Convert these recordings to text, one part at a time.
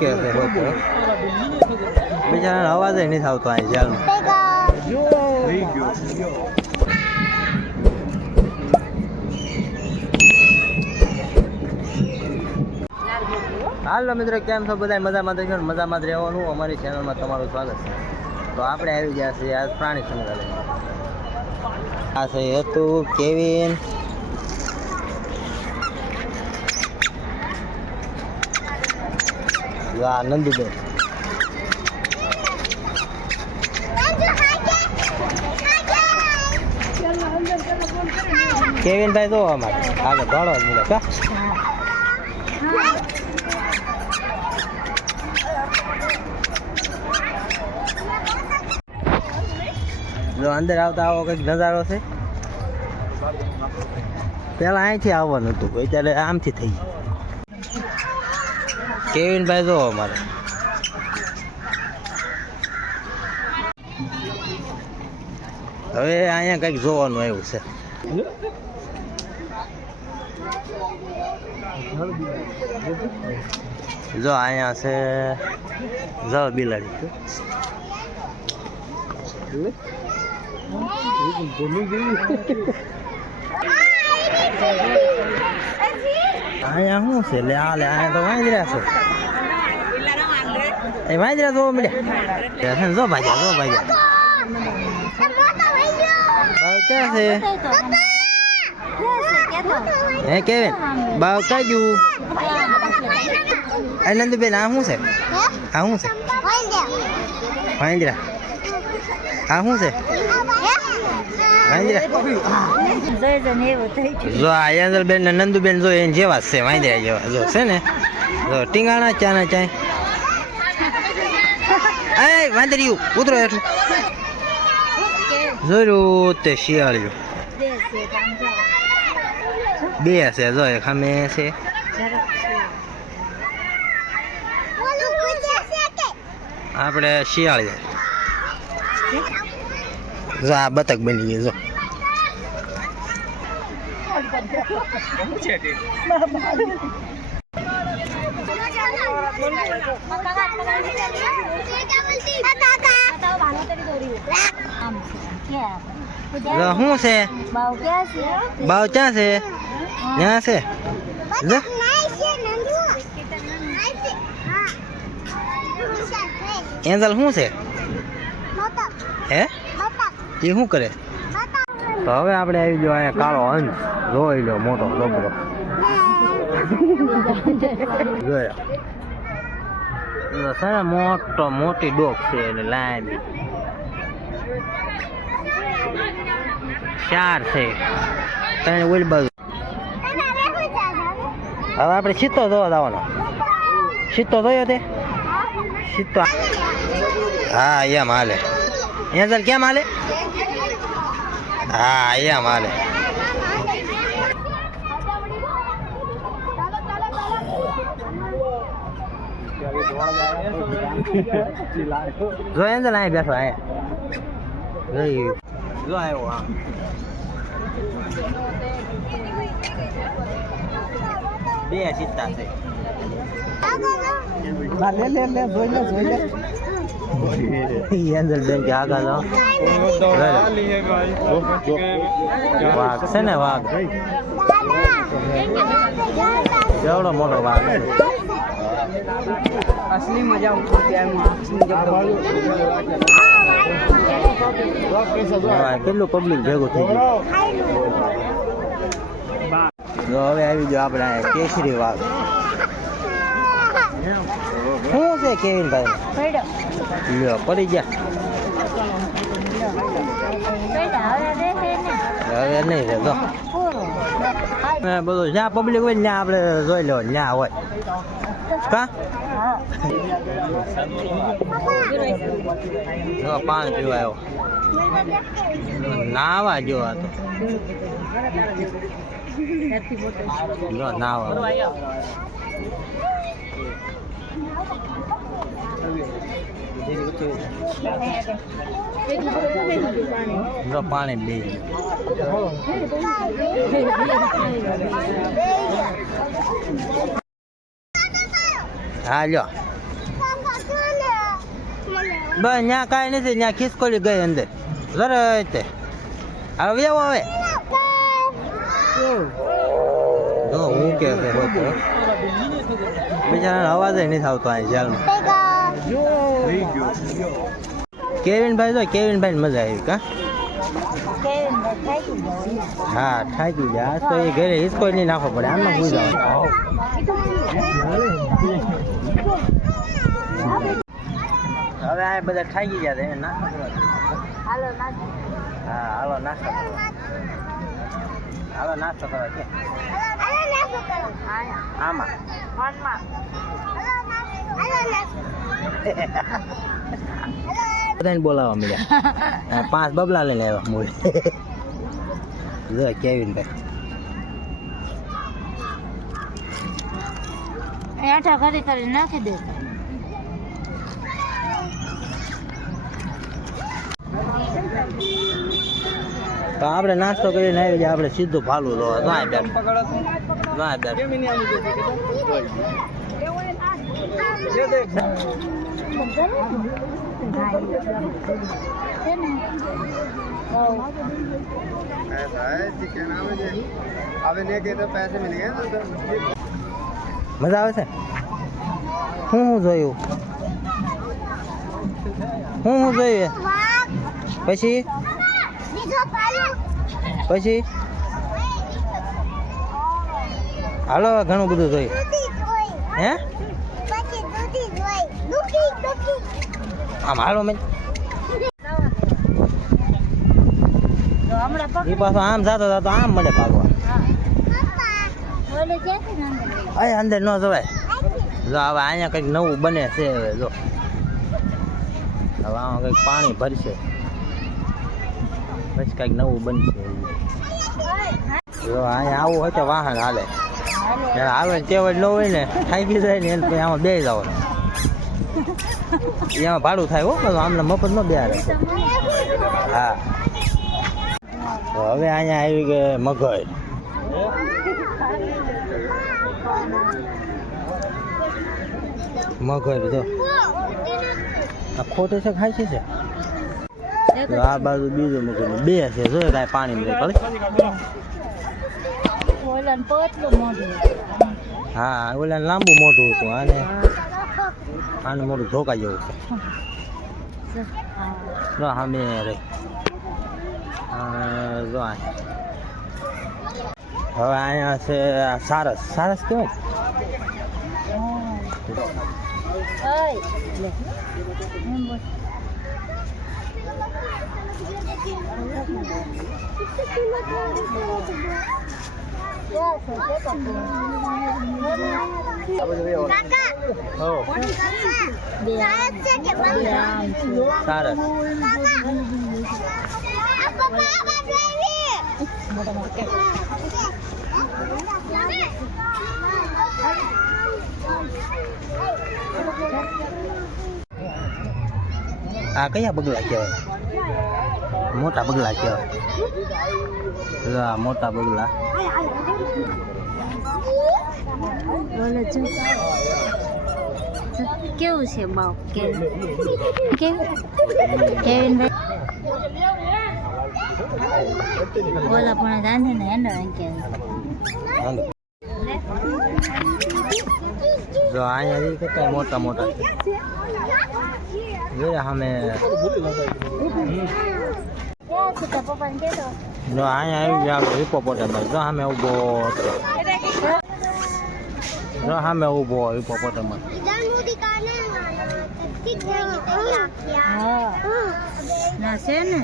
મૂકે છે લોકો બિચારાનો અવાજ નથી આવતો અહીં જાલમાં. હાલો મિત્રો, કેમ છો બધા? મજામાં થશો ને મજામાં જ રહેવાનું. અમારી ચેનલમાં તમારું સ્વાગત છે. તો આપણે આવી ગયા છીએ આજ પ્રાણી સંગ્રહાલય. આ છે હતું કેવિન, આ નંદુબેન, કેવિનભાઈ જો અમારે આગળ દોડો જ મળે કા. જો અંદર આવતા આવો કંઈક નજારો છે. પેલા અહીંથી આવવાનું હતું, અત્યારે આમથી થઈ ગયું. કેવિનભાઈ જો અમારે હવે અહીંયા કંઈક જોવાનું આવ્યું છે. જો અહીંયા છે જળ બિલાડી. અહીંયા શું છે? લે આ લે અહીંયા તો વાંદરા છે. એ વાંદરા જોવા મળ્યા. જો ભાગ્યા, જો ભાગ્યા. બાવ ક્યાં છે? હે કેવિન, બાવ ક્યાં ગયું? નંદુબેન આ શું છે? આ શું છે? વાંદરા. આ શું છે? જો આ યંજલબેન ને નંદુબેન જો એને જેવા છે, વાંદરા જેવા જો છે ને. જો ટીંગાણા ચાના ચાય. એ વાંદરિયું ઉતરો હેઠું. જોયું તે શિયાળિયું બે છે. જો એક સામે છે. આપણે શિયાળી. જો આ બતક બની ગઈ. જો શું છે? બાવ ક્યાં છે? ત્યાં છે. એન્જલ શું છે? હે એ શું કરે? તો હવે આપણે આવી ગયો અહીંયા કાળો હંસ. જોઈ લો, મોટો છોકરો જોયા. મોટી ડોક છે એને લાંબી. 4 છે, 3 ઓલી બાજુ. હવે આપણે સીતો જોવા જવાનો. સીતો જોયો તે? સીતો હા એમ હાલે. એન્જલ કેમ હાલે? હા એમ હાલે. જો એન્જલ અહીં બેઠો. અહીંયા જો આવ્યો. હા બે ચિત્તા છે. એન્જલ બેન કે આગળ વાઘ છે ને. વાઘ એવડો મોટો વાઘ છે. असली मजा કેટલું પબ્લિક ભેગું થઈ ગયું. હવે આવી ગયો આપણે કેસરી વાઘ. શું છે કેવિનભાઈ? પડી ગયા. હવે નહીં રે. તો બધું જ્યાં પબ્લિક હોય ત્યાં આપણે જોઈ લો, ત્યાં હોય કા. પાણી પીવા આવ્યો. નાવા જો આ તો નાવા. પાણી બે હા લ્યો બસ ત્યાં કાંઈ નથી, ત્યાં ખિસકોલી ગઈ અંદર જરા તે હવે એવો હવે જો હું કે છે બિચારાનો અવાજ નથી આવતો અહીં જેલમાં. કેવિનભાઈ તો કેવિનભાઈ મજા આવી કા? હા થાકી ગયા આજ તો એ ઘરે હિસકોઈ નહીં નાખવો પડે આમને પૂછા. હવે આ બધા થાકી ગયા એને નાસ્તો કરવા. હા હાલો નાસ્તો કરવા. હાલો નાસ્તો કરવા છે આમાં બધાને બોલાવવા મળ્યા. 5 બબલા લઈને આવ્યા મૂળ જો કેવિનભાઈ આટા કરી કરી નાખી દે. તો આપણે નાસ્તો કરીને આવી જાય આપણે સીધું ભાલું લો ના બેઠ ના બેઠ મજા આવે છે. હું જોયું હું જોયું પછી પછી હાલો ઘણું બધું જોયું હે આમ હાલો મેં એ પાછો આમ જતો જતો આમ મને ભાગવા અંદર ન જવાય. જો હવે અહીંયા કંઈક નવું બને છે હવે જો હવે આમાં કંઈક પાણી ભરશે પછી કંઈક નવું બનશે. જો અહીંયા આવું હોય તો વાહન હાલે જ્યારે આવે તેવડ ન હોય ને થાકી જાય ને એને પછી આમાં બે જાવ એમાં ભાડું થાય હો આમને મફત ન બેહાડે. હા તો હવે અહીંયા આવી ગઈ મગર. મગર જો આ ખોટે છે ખાય છે આ બાજુ બીજું મગર બે છે જો કાંઈ પાણી મળે પડે. હા ઓલા લાંબુ મોઢું હતું આને મોઢું ધોકાઈ જેવું છે. જો સામે રે જો હવે અહીંયા છે સારસ. સારસ કેવાય સારસ. આ કયા બગલા કહેવાય? મોટા બગલા કહેવાય. મોટા બગલા કેવું છે બાપ કેવિનભાઈ ઓલા પણ ગાંધી ને હેન્ડલ જો અહીંયા કેટલા મોટા મોટા છે સામે. જો અહીંયા આવી જાય હિપોપોટેમસ. જો સામે ઊભો જો સામે ઊભો હિપોપોટેમસ. ના છે ને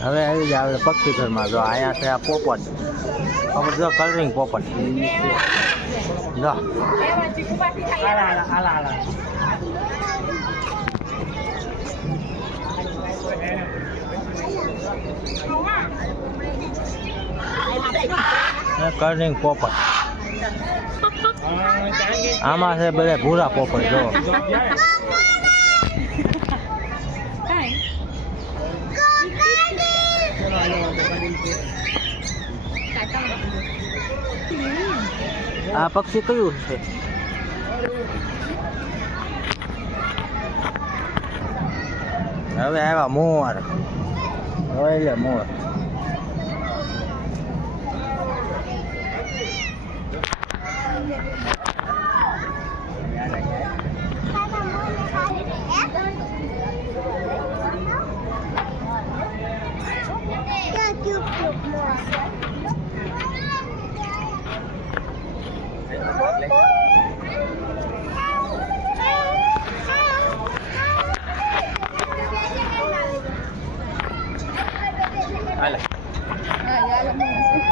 હવે આવી જાય પક્ષી ઘરમાં. જો અહીંયા છે આ પોપટ. જો કલરિંગ પોપટ જો કલરિંગ પોપટ. આમાં છે બધા ભૂરા પોપટ. જો આ પક્ષી કયું છે? હવે આવ્યા મોર. હોય લે મોર. હાલે.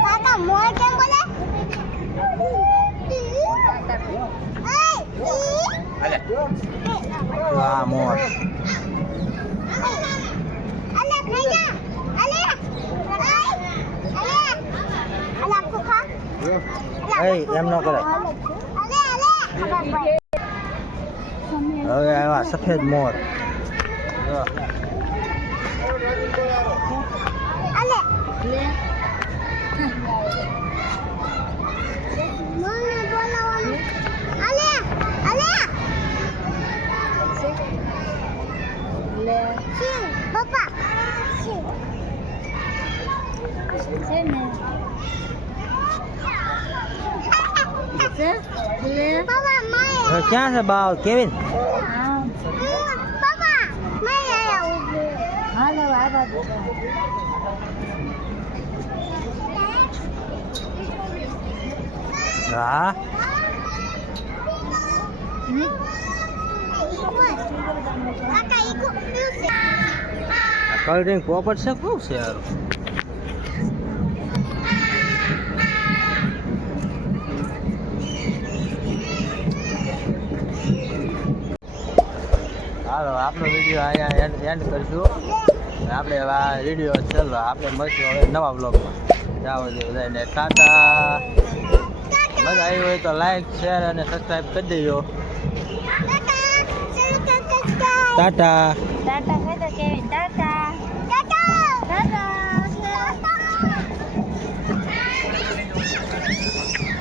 કાકા મોર કેમ બોલે? હાલે. વાહ મોર. અલે ખાઈ જા. અલે. અલે ખોખા. એમ ન કરાય. હવે આવ્યા સફેદ મોર. જો. અલે લે મને બોલાવાનું. અલે અલે લે સી પપ્પા સી છે ને લે પપ્પા માય હવે ક્યાં છે બાવ કેવિન? પપ્પા માય આયા ઉભે હાલો આવા દો. હા કલરિંગ પોપટ છે શું છે યાર? હાલો આપણો વિડીયો અહીંયા એન્ડ કરીશું. આપણે હવે આ વિડીયો ચાલો આપણે મળશું હવે નવા બ્લોગમાં. જાઓ બધાને ટાટા. મજા આવી હોય તો લાઈક શેર અને સબસ્ક્રાઈબ કરી દેજો. ટાટા. ટાટા કહી દો કેવી ટાટા.